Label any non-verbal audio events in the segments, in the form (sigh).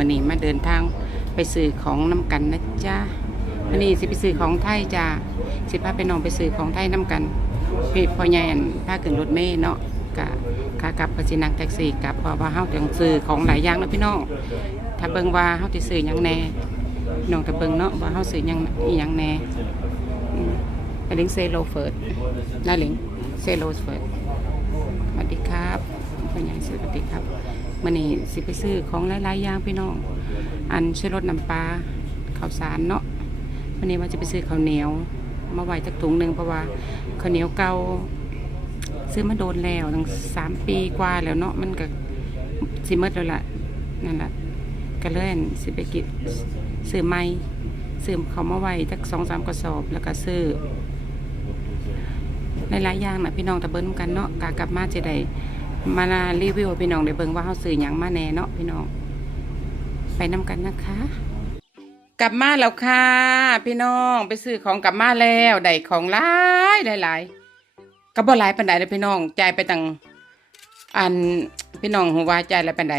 มื้อนี้มาเดินทางไปซื้อของน้ำกันนะจ๊ะมื้อนี้สิไปซื้อของไทยจ้าสิพาไปน้องไปซื้อของไทยน้ำกันพี่พ่อใหญ่พาขึ้นรถเมล์เนาะกะขากลับก็สินั่งแท็กซี่กลับเพราะว่าเฮาต้องซื้อของหลายอย่างนะพี่น้องถ้าเบิ่งว่าเฮาสิซื้อหยังแน่น้องถ้าเบิ่งเนาะว่าเฮาซื้อหยังอีหยังแน่อืมอันนี้เซโลเฟิร์ดนาลิงเซโลเฟิร์ดสวัสดีครับพ่อใหญ่สวัสดีครับ มื้อนี้สิไปซื้อของหลายๆอย่างพี่น้อง อันช่วยลดน้ำปลาข้าวสารเนาะวันนี้ว่าจะไปซื้อข้าวเหนียว มาไว้จักถุงหนึ่งเพราะว่าข้าวเหนียวเก่าซื้อมาโดนแล้วตั้งสามปีกว่าแล้วเนาะมันก็สิหมดแล้วล่ะนั่นแหละก็เลยอั่นสิไปกินซื้อใหม่ซื้อเขามาไว้จักสองสามกระสอบแล้วก็ซื้อหลายๆอย่างนะพี่น้องตะเบิ้นกันเนาะกากลับมาจะได้ มารีวิวพี่น้องได้เบิ่งว่าเขาซื้อหยังมาแน่เนาะพี่น้อง ไปนำกันนะคะ กลับมาแล้วค่ะ พี่น้องไปซื้อของกลับมาแล้วได้ของหลายหลายหลายก็บ่หลายปานใดเลยพี่น้องจ่ายไปตั้งอันพี่น้องหัวว่าจ่ายอะปานใด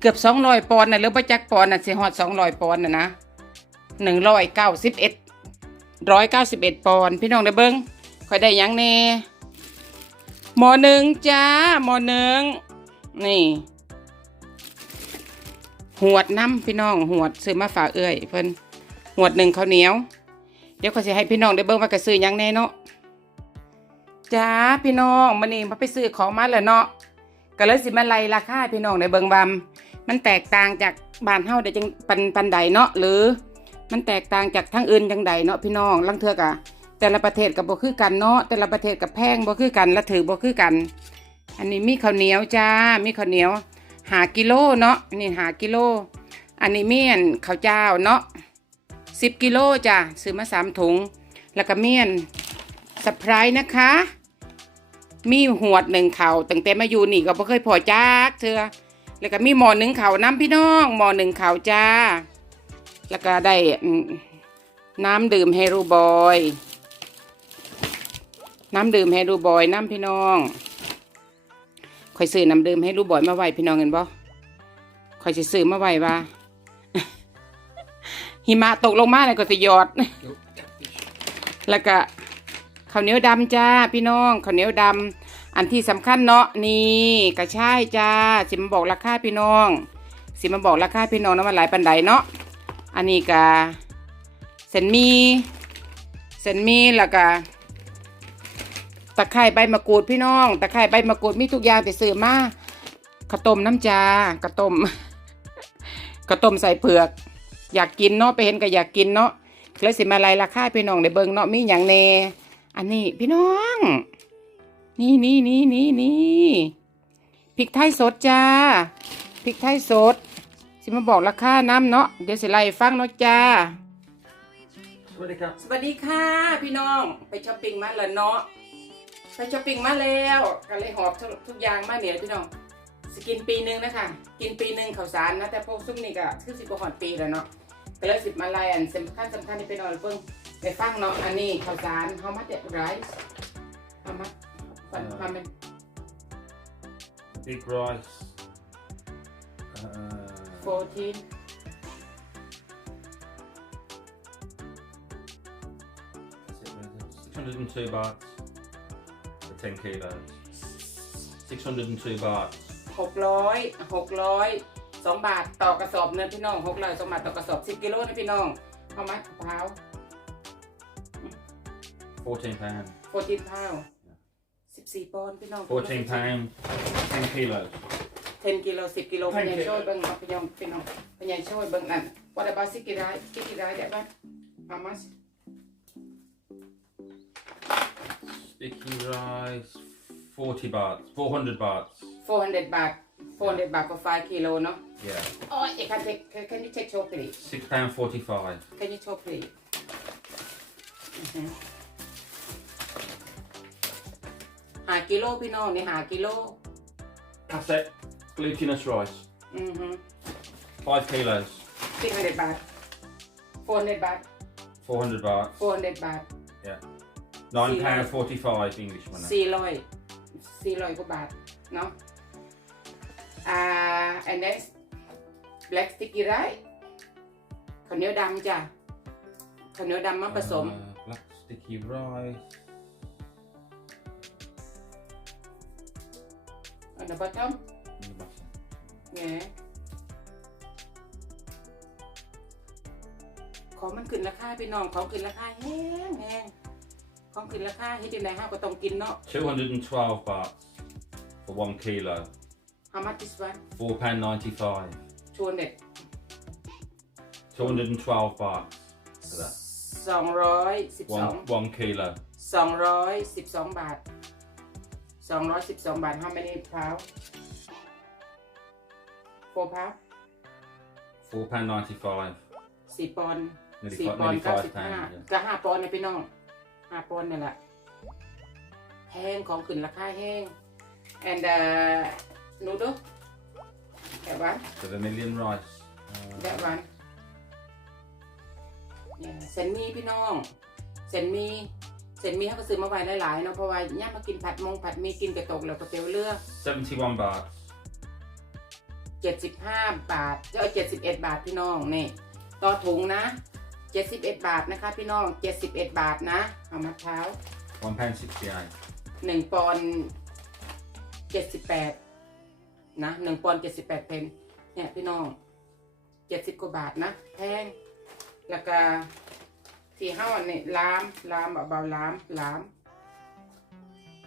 เกือบสองร้อยปอนด์นะหรือประจักปอนด์น่ะสิฮอดสองร้อยปอนด์น่ะนะหนึ่งร้อยเก้าสิบเอ็ดร้อยเก้าสิบเอ็ดปอนด์พี่น้องได้เบิ้งค่อยได้หยังแน่ หมอหนึ่งจ้าหมอหนึ่งนี่หวดน้ำพี่น้องหวดซื้อมาฝากเอื้อยเพิ่นหวดหนึ่งข้าวเหนียว เดี๋ยวก็สิให้พี่น้องได้เบิ่งว่ากระซื้อยังแน่เนาะจ้าพี่น้องมื้อนี้มาไปซื้อของมาแล้วเนาะก็เลยสิมาไล่ราคาพี่น้องได้เบิ่งว่ามันแตกต่างจากบ้านเฮาได้จังปันปันใดเนาะหรือ มันแตกต่างจากทางอื่นจังใดเนาะพี่น้องลังเทือกะ แต่ละประเทศก็บ่คือกันเนาะแต่ละประเทศกับแพงบ่คือกันและถือบ่คือกัน อันนี้มีข้าวเหนียวจ้ามีข้าวเหนียวหากิโลเนาะนี่หากิโล อันนี้เมียนข้าวเจ้าเนาะสิบกิโลจ้ะซื้อมาสามถุง แล้วก็เมียนสไพรส์นะคะ มีหวดหนึ่งเขาตั้งแต่มาอยู่นี่ก็บ่เคยพอจักเธอแล้วก็มีหมอหนึ่งเขาน้ำพี่น้องหมอหนึ่งเข่าจ้า แล้วก็ได้น้ำดื่มเฮรูบอย น้ำดื่มเฮรูบอยน้ำพี่น้องคอยซื้อน้ำดื่มให้ลูกบอยมาไหวพี่น้องเห็นบ่คอยสิซื้อมาไว้ว่าหิมะตกลงมาเลยก็สิหยอด แล้วก็ข้าวเหนียวดำจ้าพี่น้องข้าวเหนียวดำอันที่สำคัญเนาะนี่กระชายจ้าสิมาบอกราคาพี่น้อง สิมาบอกราคาพี่น้องนะว่าหลายปันใดเนาะอันนี้กะเส้นมีเส้นมีแล้วก็ ตะไคร้ใบมะกรูดพี่น้อง ตะไคร้ใบมะกรูดมีทุกอย่างแต่ซื้อมาข้าวต้มน้ำจากระต้มข้าวต้มใส่เผือก อยากกินเนาะไปเห็นก็อยากกินเนาะแล้วสิมาไล่ราคาพี่น้องในเบิงเนาะมีอย่างแน่อันนี้พี่น้อง นี่นี่นี่นี่นี่พริกไทยสดจ้าพริกไทยสด สิมาบอกราคาน้ำเนาะเดี๋ยวสิไล่ฟังเนาะจ้าสวัสดีครับสวัสดีค่ะ พี่น้องไปช้อปปิ้งมาแล้วเนาะ ไปช้อปปิ้งมาแล้วก็เลยหอบทุกทุกอย่างมาเนี่ยพี่น้องสกินปีหนึ่งนะคะกินปีหนึ่งข้าวสารนะแต่พวกซุ้มนี่ก็คือสิบกว่าหอดปีแล้วเนาะก็เลยสิบมาลายอันสำคัญสำคัญที่ไปนอนเพิ่งไปฟังเนาะอันนี้ข้าวสาร how much it rice how much how much Big rice. Uh, fourteen Six hundred and two baht for ten kilos. Six hundred and two baht. หกร้อยหกร้อยสองบาทต่อกระสอบเนินพี่น้องหกร้อยสองบาทต่อกระสอบสิบกิโลนะพี่น้องเอาไหมมะพร้าว Fourteen pound. โปรตีนข้าวสิบสี่ปอนด์พี่น้อง Fourteen pound. Ten kilos. 10กิโล10กิโลพญายช่วยเบิ่งเอาพี่น้องพี่น้องพญายช่วยเบิ่งนั่น what about สิกิไรสิกิไรได้บ้าง how much Sticky rice. Forty baht. Four hundred baht. 400บาท400บาท for 5กิโลเนาะ Yeah. อ๋อ I can take can- can you take show please Six pound forty-five. can you show please อือหือหากิโลพี่น้องนี่หากิโล Cassette glutinous rice. อือหือ Five kilos. 600บาท400บาท Four hundred baht. 400บาท Nine See pound that? forty-five English money. สี่ร้อยสี่ร้อยกว่าบาทเนาะอ่า and then black sticky rice ข้าวเหนียวดำจ้ะข้าวเหนียวดำมาผสม Uh, black sticky rice. on the bottom in the bottom. เนี่ยของมันขึ้นราคาพี่น้องของขึ้นราคาแห้งแห้ง ของขึ้นราคาเฮ็ดจังไดเฮาก็ต้องกินเนาะ 212 baht for one kilo. how much is one Four pound ninety-five. 200 212 baht for that. 212 One one kilo. 212 บาท 212 บาท how many pound four pound Four pound ninety-five. สี่ปอนด์ Nearly สี่ five, ปอน nearly ด์เก้า five สิบห้า pound. Yeah. ก็ห้าปอนด์นะพี่น้อง ห้าปอนด์นี่แหละแพงของขึ้นราคาแห้ง and uh, noodle that one For the million rice. Uh, that one yeah เส้นหมีพี่น้องเส้นหมีเส้นหมีเขาก็ซื้อมาไว้หลายๆเนาะเพราะว่าย่ามากินผัดมงผัดหมีกินกระตกแล้วก็เตี๋ยวเรือ Seventy-one baht. เจ็ดสิบห้าบาทเออเจ็ดสิบเอ็ดบาทพี่น้องนี่ต่อถุงนะ เจ็ดสิบเอ็ดบาทนะคะ พี่น้องเจ็ดสิบเอ็ดบาทนะเอามะพร้าว One pound sixty-eight. หนึ่งปอนด์เจ็ดสิบแปดนะหนึ่งปอนด์เจ็ดสิบแปดเพนเนี่ยพี่น้องเจ็ดสิบกว่าบาทนะแพงแล้วก็ที่ห้าอันนี่ล้ามล้ามเบาๆล้ามล้าม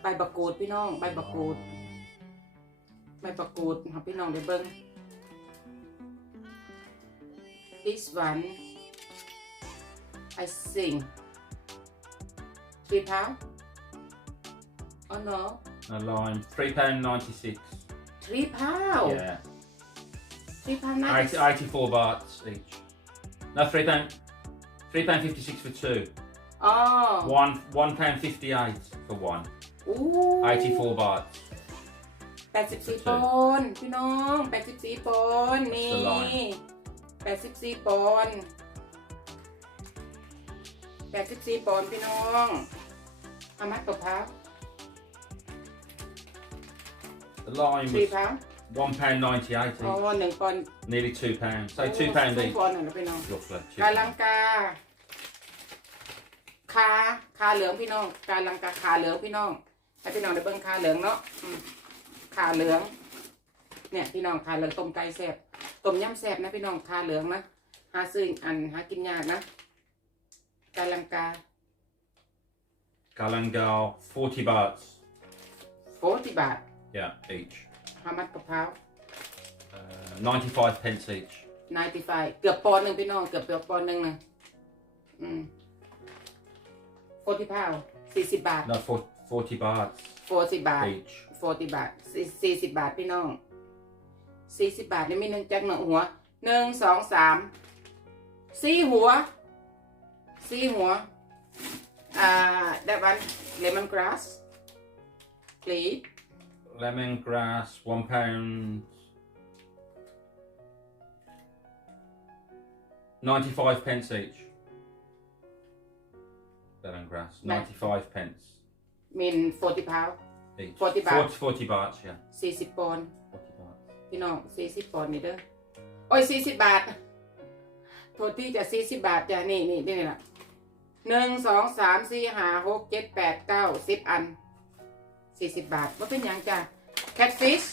ใบบักกูดพี่น้องใบบักกูดใบบักกูดให้พี่น้องได้เบิ้ง this one I think three pound oh no A lime. Three pound ninety-six. three pound Yeah. three pound Eighty, ninety eighty-four baht each. No, three pound. Three pound fifty-six for two. อ๋อ One one pound fifty-eight for one. อู้ Eighty-four baht. แปดสิบสี่ปอนด์พี่น้องแปดสิบสี่ปอนด์นี่ That's the line แปดสิบสี่ปอนด์แปดสิบสี่ปอนด์พี่น้องอามัดกับพร้าว The lime สี่ was พร้าว one pound ninety-eight อ๋อ each. หนึ่งปอนด์ Nearly two pounds. So two pound สอง each. ปอนด์น่ะนะพี่น้อง Roughly. two กา pound. ลังกา คา คาเหลืองพี่น้อง กาลังกาขาเหลืองพี่น้องให้พี่น้องได้เบิ่งคาเหลืองเนาะอืมขาเหลือง เนี่ยพี่น้องขาเหลืองต้มไก่แซ่บต้มยำแซ่บนะพี่น้องขาเหลืองนะ หาซื้ออันหากินยากนะ กาลังกา Galangal, forty bahts. โฟติบาท Yeah, each. หามัดกะเพรา Uh, ninety-five pence each. 95 เกือบปอนด์หนึ่งพี่น้อง เกือบเกือบปอนด์หนึ่งนะอืมโฟติพาวสี่สิบบาท No, for, forty bahts โฟติบาท each. โฟติบาทสี่สิบบาทพี่น้องสี่สิบบาทนี่มีหนึ่งจักหนึ่งหัว หนึ่งสองสาม สี่หัว สี่หัว อ่า that one lemon grass please Lemongrass, one pound. Ninety-five pence each. Lemongrass, No. ninety-five pence mean forty pound each. 40 baht. 40, 40 bahts, yeah. สี่สิบปอนด์ Forty bahts. พี่น้องสี่สิบปอนด์นี่เด้อโอ้ยสี่สิบบาทโทษที่จะสี่สิบบาทจ้ะนี่นี่นี่แหละ หนึ่งสองสามสี่ห้าหกเจ็ดแปดเก้าสิบอันสี่สิบบาทว่าเป็นหยังจ้ะแคทฟิช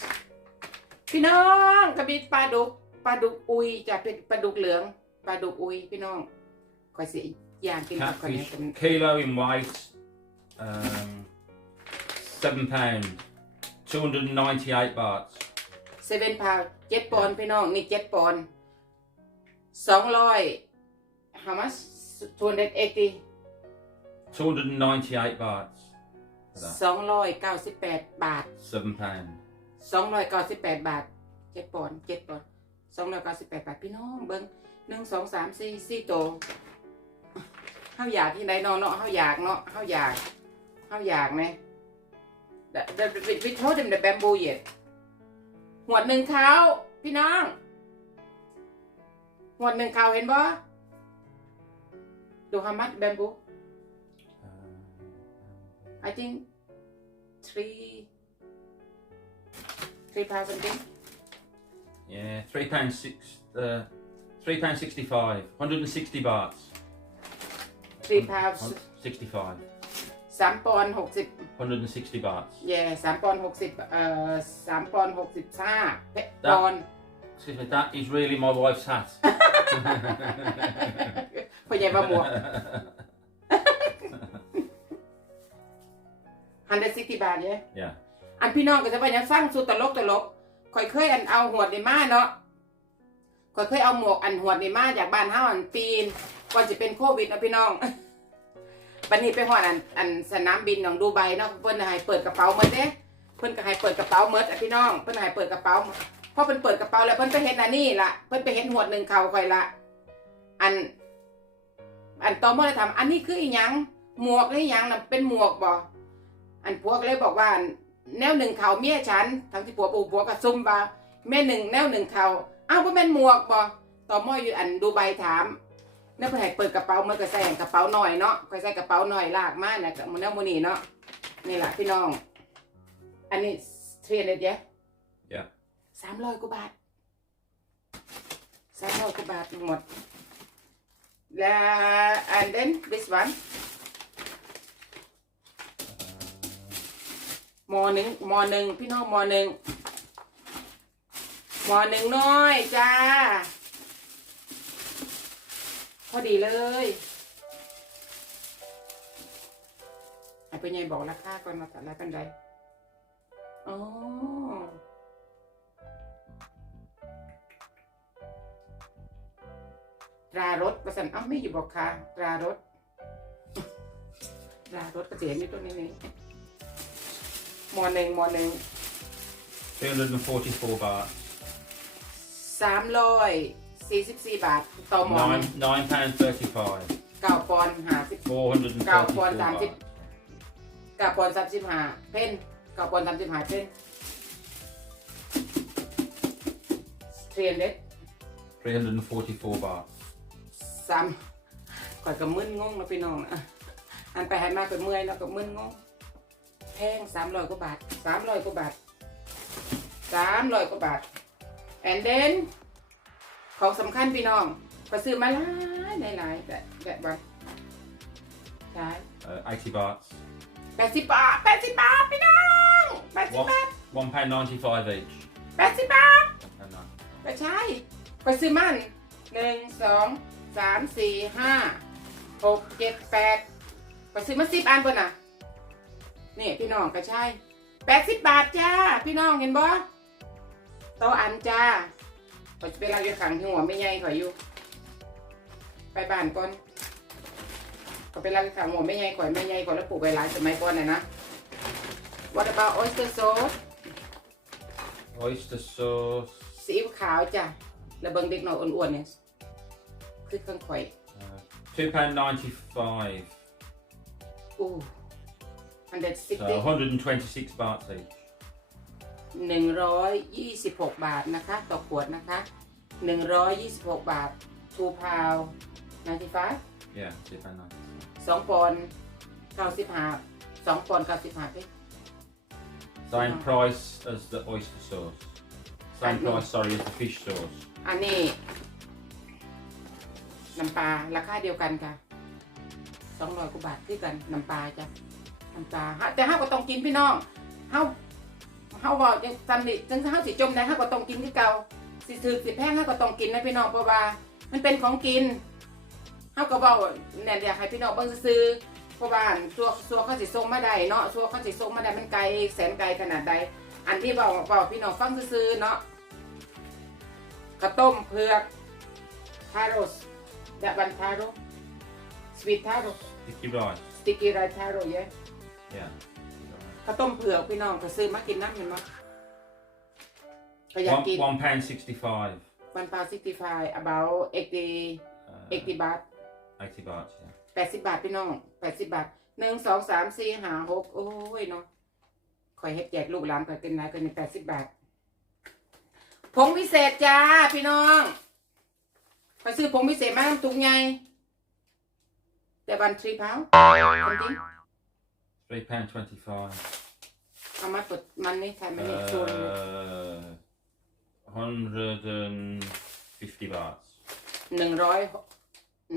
พี่น้องกระบิดปลาดุกปลาดุกอุยจะเป็นปลาดุกเหลืองปลาดุกอุยพี่น้องคอยสิย่างกินกับคนนี้ Catfish, เป็น kilo in weight, um, seven pound. Two hundred and ninety-eight bahts. เซเว่นพาวเจ็ดปอนด์พี่น้องนี่เจ็ดปอนด์สองร้อย how much two hundred eighty Two hundred and ninety-eight bahts. For that. สองร้อยเก้าสิบแปดบาท Seven pound. สองร้อยเก้าสิบแปดบาทเจ็ดปอนด์เจ็ดปอนด์สองร้อยเก้าสิบแปดบาท พี่น้องเบิ้งหนึ่งสองสามสี่สี่โตวเฮาอยากที่ไหนเนาะเนาะเฮาอยากเนาะเฮาอยากเฮาอยากไหม The the we we told them the bamboo yet หัวดหนึ่งเขาพี่น้องหัวดหนึ่งเขาเห็นบ่ ดู how much bamboo Um, I think three three thousand thing yeah, three pound six, uh, three pound sixty-five. Hundred and sixty bahts. 3 pounds Sixty-five. สามปอนด์หกสิบ Hundred and sixty bahts. แย่สามปอนด์หกสิบเอ่อสามปอนด์หกสิบห้าเพปอนด์ Excuse me, that is really my wife's hat. (laughs) พ่อใหญ่บะหมวกฮันเดซิกบาทเย่ yeah. อันพี่น้องก็จะไปยังฟังสุดตลกตลกข่อยเคยอันเอาหวดในมาเนาะข่อยเคยเอาหมวกอันหวดในมาจากบ้านเฮาอันปีนก่อนจะเป็นโควิดนะพี่น้องปันนี้ไปหอดอันอันสนามบินของดูไบเนาะเพิ่นให้เปิดกระเป๋าหมดเด้เพิ่นก็ให้เปิดกระเป๋าหมดอะพี่น้อง เพิ่นให้เปิดกระเป๋าพอเพิ่นเปิดกระเป๋าแล้วเพิ่นไปเห็นอันนี้ล่ะ เพิ่นไปเห็นหวดหนึ่งเขาข่อยละ อัน อันตอมอเลยถามอันนี้คืออีหยังหมวกหรือหยังน่ะเป็นหมวกบ่อันพวกเลยบอกว่าอันแนวหนึ่งเขาเมียฉันทั้งที่ผัวปูผัวก็ซุ่มว่าแม่หนึ่งแนวหนึ่งเขาอ้าวบ่แม่นหมวกบ่ตอมออยู่อันดูไบถามเนี่ยเพิ่นให้เปิดกระเป๋ามันก็ใส่กระเป๋าหน่อยเนาะค่อยใส่กระเป๋าหน่อยลากมาน่ะกับมื้อนี้มื้อนี้เนาะนี่ล่ะพี่น้อง อันนี้เทรนเด็ดเยอะ Yeah. สามร้อยกว่าบาทสามร้อยกว่าบาททั้งหมด แล้ว and then this one มอหนึ่งมอหนึ่งพี่น้องมอหนึ่งมอหนึ่งน้อยจ้า พอดีเลยไอ้เป็นไงบอกราคาก่อนมาแต่ละกันใด ตรารถประสันเอ้าไม่อยู่บอกค่ะตรารถตรารถก็เสียนี่ตัวนี้นี่มอหนึ่งมอหนึ่ง Two hundred and forty-four bahts. สามร้อยสี่สิบสี่บาทต่อหมอ Nine nine pound thirty-five. เก้าปอนด์ห้าสิบ Four hundred and เก้าป thirty-four อนด์สามสิบ bahts. เก้าปอนด์สามสิบห้าเพนเก้าปอนด์สามสิบห้าเพนเทรนเด็ด Three hundred and forty-four bahts. สามก่อยกับมึนงงนะพี่น้องนะอันไปหันมากับเมื่อยเนาะกับมึนงงแพงสามร้อยกว่าบาทสามร้อยกว่าบาทสามร้อยกว่าบาท and then ของสำคัญพี่น้องก็ซื้อมาหลายหลายๆแบบแบบว่าใช่ Uh, eighty bahts. แปดสิบบาทแปดสิบบาทพี่น้องแปดสิบบาท One pound ninety-five each. แปดสิบบาท One pound nine. ก็ใช่ ไปซื้อมันหนึ่งสอง สามสี่ห้าหกเจ็ดแปดไปซื้อมาสิบอันเพิ่นน่ะนี่พี่น้องก็ใช่แปดสิบบาทจ้า พี่น้องเห็นบ่โตะอันจ้าขอยจะไปเล่าอยู่ขังหัวไม่ใหญ่ขอยอยู่ ไปบ้านก่อนก็ไปเล่าอยู่ขังหัวไม่ใหญ่ข่อยไม่ใหญ่ข่อยแล้วปลูกไว้หลายสมัยก่อนน่ะนะ What about oyster sauce Oyster sauce. ซีอิ๊วขาวจ้ะแล้วเบิ่งเด็กหน่อยอ้วนๆเนี่ย คือเครื่องข่อย Uh, two pound ninety-five. อู้มันเด็ดสิบ So one hundred and twenty-six bahts each. หนึ่งร้อยยี่สิบหกบาทนะคะต่อขวดนะคะหนึ่งร้อยยี่สิบหกบาท two pound ninety five Yeah, two pound ninety. สองปอนด์เก้าสิบห้าสองปอนด์เก้าสิบห้าเป๊ะ Same Uh-huh. price as the oyster sauce. Same I know. price, sorry, as the fish sauce. อันนี้ น้ำปลาราคาเดียวกันค่ะสองร้อยกว่าบาทคือกันน้ำปลาจ้ะน้ำปลาแต่ห้าก็ต้องกินพี่น้องเฮาเฮาบอกจังซันนี่จังเฮาสิจมได้ห้าก็ต้องกินที่เก่าสิถือสิแพงห้าก็ต้องกินนะพี่น้องเพราะว่า มันเป็นของกินเฮาก็บอกเนี่ยอยากให้พี่น้องเบิ่งซื้อเพราะว่าซัวซัวเขาวสิส่งมาได้เนาะซัวเขาวสิส่งมาได้มันไกลแสนไกลขนาดใดอันที่บอกบอกพี่น้องฟังซื้อเนาะข้าวต้มเผือกทารสดะบันทาโรส วีททาโร Sticky rice. สติกี้ไรทาโรเย Yeah. ข้าวต้มเผือกพี่น้องก็ซื้อมากินน้ำเห็นไหมก็อยาก One, กิน one pound sixty-five. วันพาซิตี้ไฟ about 80 Uh, 80บาท eighty bahts. Yeah. 80บาทพี่น้อง80บาทหนึ่งสองสามสี่ห้าหกโอ้ยเนาะคอยเฮ็ดแจกลูกหลานคอยกินไหนกันใน80บาทผงพิเศษจ้าพี่น้อง คอยซื้อผงพิเศษมาตุงใหญ่แต่บันทรีพาวจริง Three pound twenty-five. เอามากดมันนี่แทนมันนี่ชวน Uh, hundred and fifty bahts. หนึ่งร้อย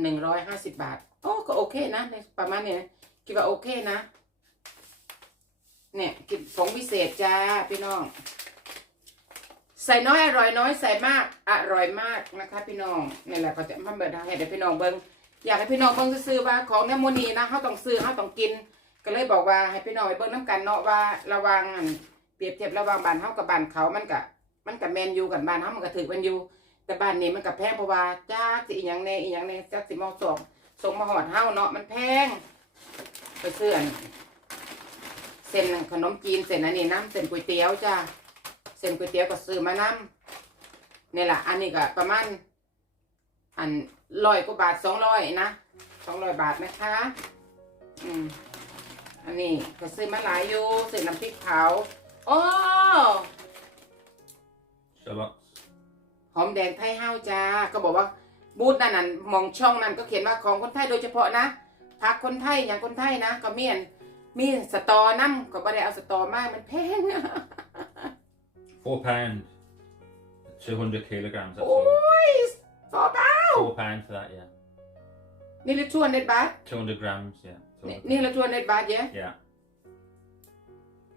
หนึ่งร้อยห้าสิบบาท โอ้ก็โอเคนะในประมาณเนี้ยคิดว่าโอเคนะ เนี่ยกินผงพิเศษจ้าพี่น้อง ใส่น้อยอร่อยน้อยใส่มากอร่อยมากนะคะ พี่น้องนี่แหละก็จะมาเบิดให้เดี๋ยวพี่น้องเบิ้งอยากให้พี่น้องเบิ้งซื้อว่าของแนวโมนีนะเขาต้องซื้อเขาต้องกิน ก็เลยบอกว่าให้พี่น้องไปเบิ้งน้ำกันเนาะว่าระวังเปรียบเทียบระว่างบ้านเฮากับบ้านเขามันกะมันกับแมนยูกับบ้านเฮามันก็ถือเป็นยูแต่บ้านนี้มันกับแพงเพราะว่าจ้าสิอีหยังแน่อีหยังแน่จักสิมาส่งส่งมาหอดเฮาเนาะมันแพงไปซื้อนเส้นขนมจีนเส้นอันนี้น้ำเส้นก๋วยเตี๋ยวจ้า เส้นก๋วยเตี๋ยวก็ซื้อมาน้ำนี่แหละอันนี้ก็ประมาณอันร้อยกว่าบาทสองร้อยนะสองร้อยบาทนะคะอืมอันนี้ก็ซื้อมาหลายอยู่ซื้อน้ำพริกเผาโอ้ Shallots. หอมแดงไทยเฮาจ้าก็บอกว่าบูธนั่นน่ะมองช่องนั้นก็เขียนว่าของคนไทยโดยเฉพาะนะพักคนไทยอย่างคนไทยนะ ก็มีอันมีสตอน้ำก็ไม่ได้เอาสตอมากมันแพง Four pound. Two hundred kilograms. That's โอ้ all. ยฟอบ้า Four pound for that. Yeah. นี่ละชวนเด็ดบาท Two hundred grams. Yeah. นี่200นี่ละชวนเด็ดบาทเยอะ Yeah.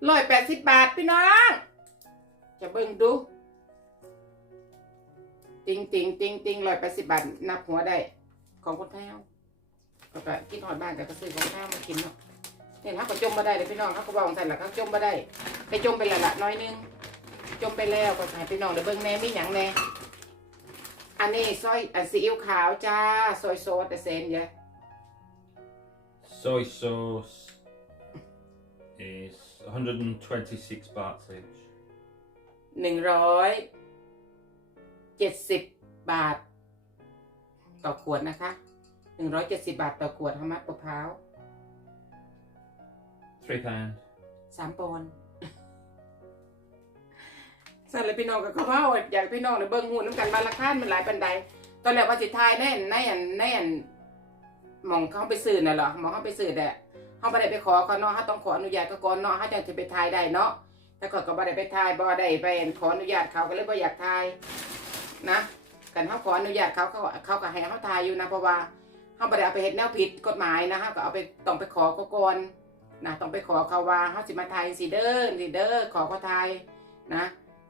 ร้อยแปดสิบบาทพี่น้อง จะเบิ่งดู ติงติงติงติงร้อยแปดสิบบาท นับหัวได้ ของคนไทยเอาก็ไปกินหอดบ้านแต่ก็ซื้อของข้าวมากินเนาะเนี่ยเขาก็จมมาได้เลยพี่น้องเขาก็บอกใส่ละเขาจมมาได้ ไปจมไปและละน้อยนึง จมไปแล้วก็ใส่พี่น้องเดี๋ยวเบิ่งแหน่มีหยังแหน่อันนี้ซอยอันซีอิ๊วขาวจ้าซอยโซสแต่เซนเยอะ Soy sauce is 126 bahts each. หนึ่งร้อยเจ็ดสิบบาท ต่อขวดนะคะหนึ่งร้อยเจ็ดสิบาทต่อขวดธรรมะมะพร้าว Three pound. สามปอนด์ สั่นเลยพี่น้องกับเขาว่าอยากพี่น้องเนี่ยเบิ้งหูน้ำกันบานราคามันหลายปันใดตอนแรกว่าสิทายแน่นแน่นแน่นหมองเขาไปซื้อน่ะเหรอหมองเขาไปซื้อแต่เขาไม่ได้ไปขอเขาเนาะเขาต้องขออนุญาตเขาก่อนเนาะเขาจะไปทายได้เนาะแต่เขาก็บ่ได้ไปทายบ่ได้ไปขออนุญาตเขาก็เลยบ่อยากทายนะ กันเขาขออนุญาตเขาเขาเขาก็ให้เขาทายอยู่นะเพราะว่าเขาไม่ได้เอาไปเฮ็ดแนวผิดกฎหมายนะเขาก็เอาไปต้องไปขอเขาก่อนนะต้องไปขอเขาว่าเขาสิมาทายสิเด้อสิเด้อขอเขาทายนะ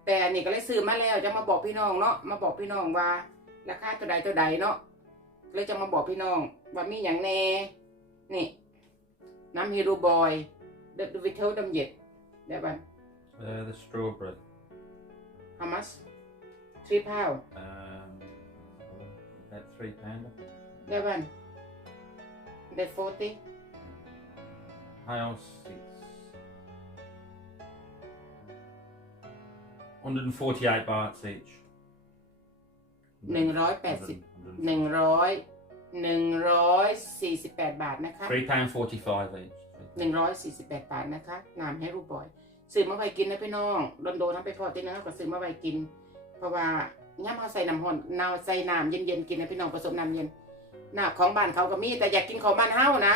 แต่อันนี่ก็เลยซื้อมาแล้วจะมาบอกพี่น้องเนาะมาบอกพี่น้องว่าราคาเท่าใดเท่าใดเนาะเลยจะมาบอกพี่น้อง ว่ามีอย่างแน่นี่ น้ำฮีโร่บอยเดอะวิเทลดำเย็ดได้บัน Uh, the strawberry. how much three pound Um, about three pound. ได้บันได้ forty House is 148 bahts each. หนึ่งร้อยแปดสิบ 100 หนึ่งร้อยหนึ่งร้อยสี่สิบแปดบาทนะคะ Three pound forty-five each. หนึ่งร้อยสี่สิบแปดบาทนะคะน้ำให้รูปบอย ซื้อมาไว้กินนะพี่น้องโดนโดนๆทำไปพอตีนึงก็ซื้อมาไว้กิน เพราะว่าย่ำเขาใส่น้ำห่อนนาวใส่น้ำเย็นๆกินนะพี่น้องผสมน้ำเย็นน้าของบ้านเขาก็มีแต่อยากกินของบ้านเฮานะ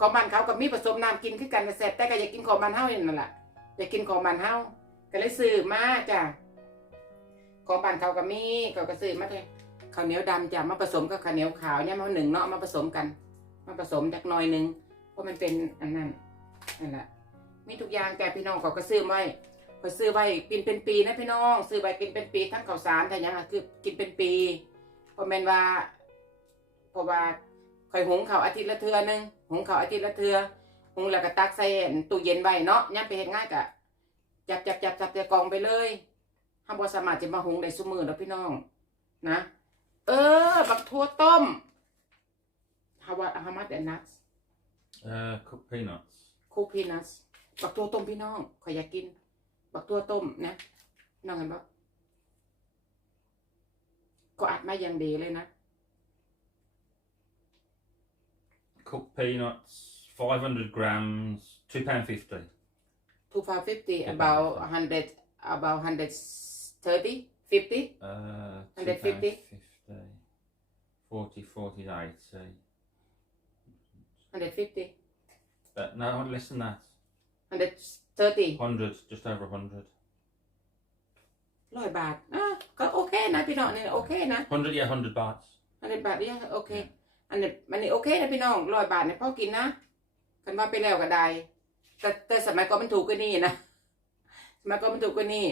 ของบ้านเขาก็มีผสมน้ำกินคือกันแต่แซ่บแต่ก็อยากกินของบ้านเฮาอย่างนั่นแหละอยากกินของบ้านเฮา ก็เลยซื้อมาจ้ะของบ้านเขาก็มีเขาก็ซื้อมาเลยข้าวเหนียวดำจ้ะมาผสมกับข้าวเหนียวขาวเนี่ยมาหนึ่งเนาะมาผสมกัน มาผสมจักน่อยหนึ่งเพราะมันเป็นอันนั้นนั่นแหละมีทุกอย่างแต่พี่น้องเขาก็ซื้อไว้ก็ซื้อไว้กินเป็นปีนะพี่น้อง ซื้อไว้กินเป็นปีทั้งข้าวสารทั้งยังคือกินเป็นปีเพราะแมนว่าเพราะว่าคอยหุงข้าวอาทิตย์ละเทื่อหนึงหุงข้าวอาทิตย์ละเทื่อหุงแล้วก็ตักใส่ตู้เย็นไว้เนาะย่ามไปเฮ็ดง่ายกะ จับจับจับจับแต่กองไปเลยห้ามบ่สามารถจะมาหุงได้ซุมือแล้วพี่น้อง นะ เออ บักทั่วต้ม how about how much and nuts Uh, cooked peanuts. คูพีนัสบักตัวต้มพี่น้องขอยอยากกิน บักตัวต้มนะน้องเห็นปะก็อัดมาอย่างดีเลยนะ Cooked peanuts, 500 grams, two pound fifty. two five fifty about hundred about hundred thirty fifty Uh, 150? 50, 40, 40, 80. hundred fifty Uh, no, less than that. hundred thirty 100, just over 100. ร้อยบาทอ่ะก็โอเคนะพี่น้องนี่โอเคนะ 100, yeah, 100 bahts. อันนี้บาทเนี่ยโอเค อันนี้มันนี่โอเคนะพี่น้องร้อยบาทเนี่ยพ่อกินนะกันว่าไปแล้วก็ได้ แต่แต่สมัยก่อนมันถูกกว่านี่นะสมัยก่อนมันถูกกว่านี่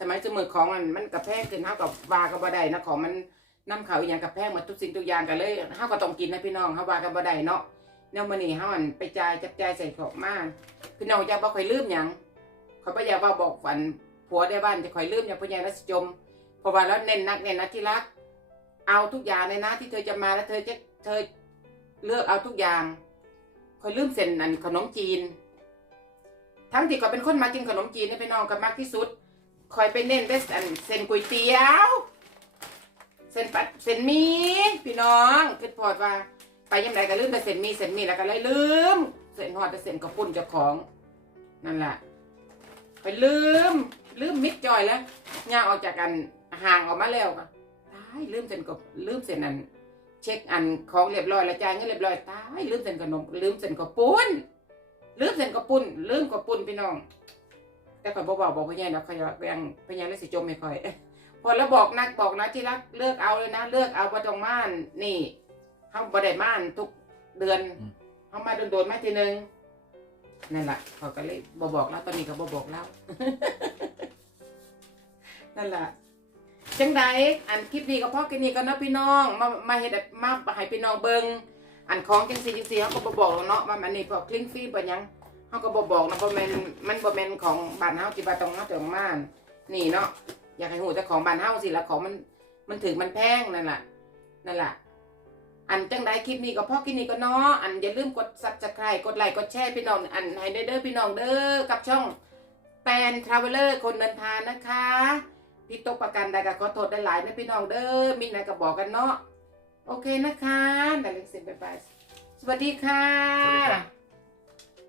สมัยสมือของมันมันกับแพงขึ้นเท่ากับวากับบ่ได้นะของมันน้ำเขาอีกอย่างกับแพงหมาทุกสิ่งทุกอย่างกันเลยเฮาก็ต้องกินนะพี่น้องเฮาวากับบ่ได้เนาะแนวมื้อนี้เฮาอันไปจ่ายจับจ่ายใส่ของมาพี่น้องจะบ่ค่อยลืมหยังข่อยบ่อยากว่าบอกฝันผัวได้บ้านจะค่อยลืมอย่างพ่อใหญ่รัชจมเพราะว่าแล้วเน้นนักเน้นนะที่รัก เอาทุกอย่างเลยนะ ที่เธอจะมาแล้วเธอจะเธอเลือกเอาทุกอย่างคอยลืมเส้นอันขนมจีน ทั้งที่ก็เป็นคนมากินขนมจีนนี่พี่น้องก็มากที่สุดคอยไปเน้นเด้อันเส้นก๋วยเตี๋ยวเส้นปัดเส้นมีพี่น้องคิดพอดว่า ไปยังไงก็ลืมแต่เส้นมีเส้นมีแล้วก็เลยลืมเส้นหอดแต่เส้นกระปุ่นเจ้าของนั่นแหละไปลืมลืมมิดจอยแล้วย่าออกจากกันห่างออกมาแล้วก็ตายลืมเส้นกับลืมเส้นอันเช็คอันของเรียบร้อยแล้วจ่ายเงินเรียบร้อยตายลืมเส้นขนมลืมเส้นกระปุ้น ลืมเส้นกระปุ้นลืมกระปุ้นพี่น้อง แต่ข่อยบอกบอกพ่อใหญ่เนาะข่อยว่ายังพ่อใหญ่เลยสิจมไม่ค่อยพอแล้วบอกนักบอกนะที่รักเลือกเอาเลยนะเลือกเอาบ่ต้องม่านนี่เฮาบ่ได้ม่านทุกเดือนอืมเฮามาโดนๆมาทีนึงนั่นแหละเขาก็เลยบ่บอกแล้วตอนนี้ก็บ่บอกแล้วนั่นแหละจังใดอันคลิปนี้ก็พอกินนี้ก็เนาะพี่น้อง มามาเฮ็ดให้มาให้พี่น้องเบิ่ง อันของจังซี่จังซี่เขาก็บ่บอกหรอกเนาะว่ามันนี่พวกคลิ้งฟรีบ่ยังเขาก็บ่บอกนะบ่แม่นมันบ่แม่นของบ้านเฮาที่ว่าต้องมาต้องมานี่เนาะอยากให้ฮู้แต่ของบ้านเฮาสิละของมันมันถึงมันแพงนั่นล่ะนั่นล่ะอันจังใดคลิปนี้ก็พอกินนี้ก็เนาะอันอย่าลืมกด Subscribe กดไลค์กดแชร์พี่น้องอันให้เด้อพี่น้องเด้อกับช่องแปนทราเวลเลอร์คนเดินทางนะคะ พี่ตกประกันใดก็ขอโทษได้หลายนะพี่น้องเด้อมีไหนก็บอกกันเนาะ โอเคนะคะแต่เล็กเสร็จไปไปสวัสดีค่ะสวัสดีครับ